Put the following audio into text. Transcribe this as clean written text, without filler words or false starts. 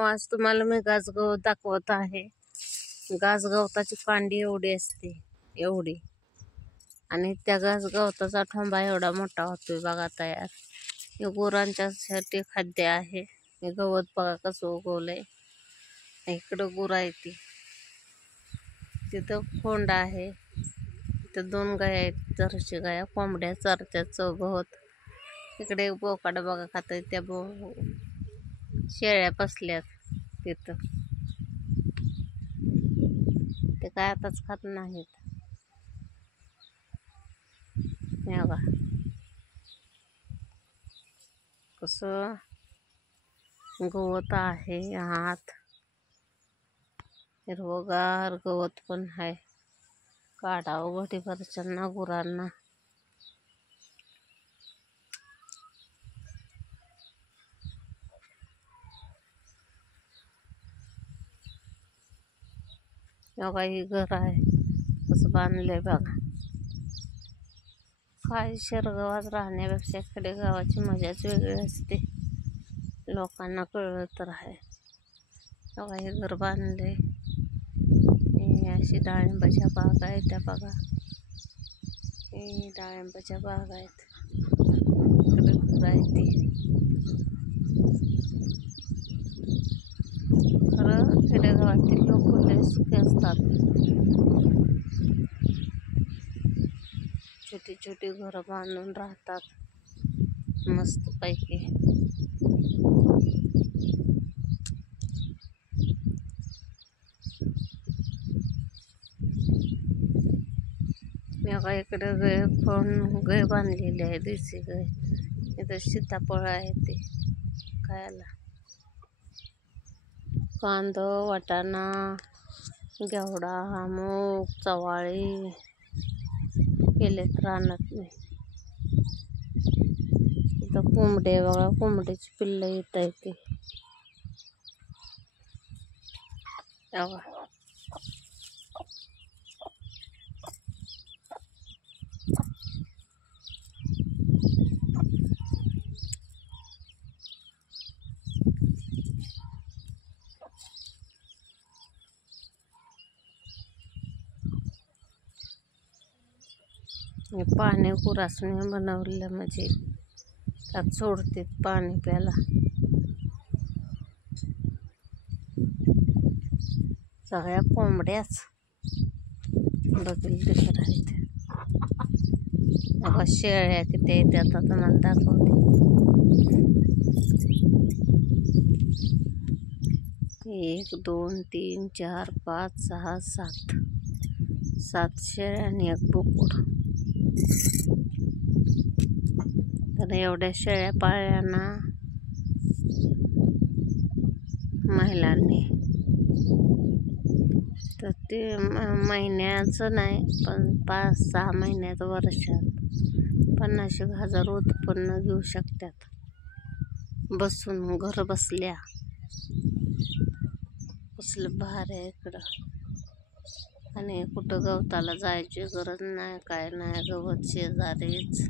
आज तुम्हाला मी गाजगवत दाखवत आहे। गाजगवताची कांडी एवढी असते, एवढी, आणि त्या गाजगवताचा ठोंबा एवढा मोठा होतोय बघा तयार। हे गुरांच्यासाठी खाद्य आहे। हे गवत बघा कसं उगवलंय। इकडं गुरं आहे ती, तिथं खोंड आहे, तिथं 2 गाय आहेत, जर्सी गाया, कोंबड्या चरत्यात गवत। इकडे एक बोकाड बघा खातंय, त्या शेळ्या बसल्यात तिथं, ते काय आताच खात नाहीत। हे बघा कसं गवत आहे, आत हिरवगार गवत पण आहे। काढावं घडीभरच्यांना गुरांना। बघा ही घर आहे कसं बांधलंय बघा। काही शहरगावात राहण्यापेक्षा खेडेगावाची मजाच वेगळी असते, लोकांना कळलं तर आहे। बघा हे घर बांधले, अशी डाळिंबाच्या बाग आहेत, त्या बघा हे डाळिंबाच्या बाग आहेत, इकडे घर आहे ती। खरं खेडेगावातील लोक लय सुखी असतात, छोटी छोटी घरं बांधून राहतात मस्त पैकी। बघा इकडे गाय बांधलेली आहे, देशी गाय। इथं सीताफळ आहे ते खायला, कांदा, वाटाणा, घेवडा, मूग, चवाळी केलेत रानात मी। इथं कोंबडे बघा, कोंबड्याची पिल्लं येत आहे ते बघा। हे पाणी गुरासने बनवलं, म्हणजे त्यात सोडते पाणी प्यायला। सगळ्या कोंबड्याच बघील तशा आहेत। बघा शेळ्या किती आहेत आता तुम्हाला दाखवते। 1 2 3 4 5 6 7 शेळ्या आणि 1 बोकड। तर एवढ्या शेळ्या पाळल्या ना महिलांनी, तर ते महिन्याचं नाही पण 5-6 महिन्यात, वर्षात 50,000 उत्पन्न घेऊ शकतात बसून, घर बसल्या। कसलं भारी आहे इकडं, आणि कुठं गवताला जायची गरज नाही, काय नाही, गवत शेजारीच।